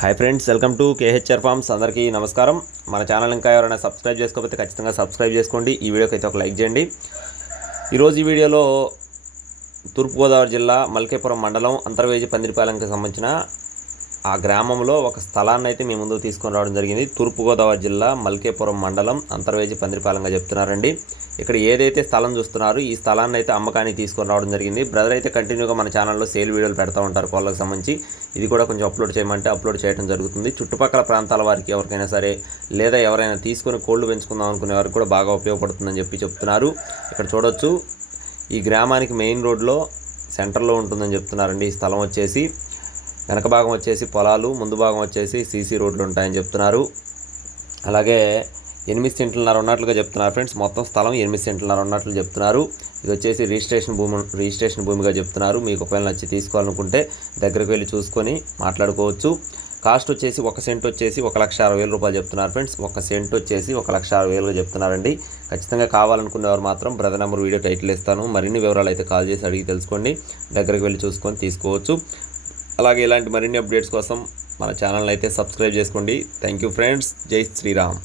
Hi friends, welcome to KHR forms. అందరికీ నమస్కారం. మన ఛానల్ ఇంకా ఎవరైనా సబ్స్క్రైబ్ చేసుకోకపోతే ఖచ్చితంగా సబ్స్క్రైబ్ చేసుకోండి. ఈ వీడియోకి అయితే ఒక లైక్ చేయండి. ఈరోజు ఈ వీడియోలో తూర్పుగోదావరి జిల్లా మల్కేపురం మండలం అంతర్వేజి పందిరిపాలెంకి సంబంధించిన ఆ గ్రామంలో ఒక స్థలాన్ని అయితే మీ ముందు తీసుకొని రావడం జరిగింది. తూర్పుగోదావరి జిల్లా మల్కేపురం మండలం అంతర్వేజి పందిరిపాలెంగా చెప్తున్నారండి. ఇక్కడ ఏదైతే స్థలం చూస్తున్నారో ఈ స్థలాన్ని అయితే అమ్మకానికి తీసుకొని రావడం జరిగింది. బ్రదర్ అయితే కంటిన్యూగా మన ఛానల్లో సేల్ వీడియోలు పెడతా ఉంటారు కోళ్ళకు సంబంధించి. ఇది కూడా కొంచెం అప్లోడ్ చేయమంటే అప్లోడ్ చేయడం జరుగుతుంది. చుట్టుపక్కల ప్రాంతాల వారికి ఎవరికైనా సరే, లేదా ఎవరైనా తీసుకొని కోళ్ళు పెంచుకుందాం అనుకునే వారికి కూడా బాగా ఉపయోగపడుతుందని చెప్తున్నారు. ఇక్కడ చూడొచ్చు, ఈ గ్రామానికి మెయిన్ రోడ్లో సెంటర్లో ఉంటుందని చెప్తున్నారండి. ఈ స్థలం వచ్చేసి వెనక భాగం వచ్చేసి పొలాలు, ముందు భాగం వచ్చేసి సీసీ రోడ్లు ఉంటాయని చెప్తున్నారు. అలాగే 8 సెంట్లన్నర ఉన్నట్లుగా చెప్తున్నారు ఫ్రెండ్స్. మొత్తం స్థలం 8 సెంట్లన్నర ఉన్నట్లు చెప్తున్నారు. ఇది వచ్చేసి రిజిస్ట్రేషన్ భూమిగా చెప్తున్నారు. మీకు ఒకవేళ నచ్చి తీసుకోవాలనుకుంటే దగ్గరికి వెళ్ళి చూసుకొని మాట్లాడుకోవచ్చు. కాస్ట్ వచ్చేసి 1 సెంట్ వచ్చేసి 1,60,000 రూపాయలు చెప్తున్నారు ఫ్రెండ్స్. 1 సెంట్ వచ్చేసి 1,60,000 చెప్తున్నారండి. ఖచ్చితంగా కావాలనుకునేవారు మాత్రం బ్రదర్ నెంబర్ వీడియో టైటిల్ ఇస్తాను. మరిన్ని వివరాలు అయితే కాల్ చేసి అడిగి తెలుసుకోండి. దగ్గరికి వెళ్ళి చూసుకొని తీసుకోవచ్చు. అలాగే ఇలాంటి మరిన్ని అప్డేట్స్ కోసం మన ఛానల్ అయితే సబ్స్క్రైబ్ చేసుకోండి. Thank you friends. జై శ్రీరామ్.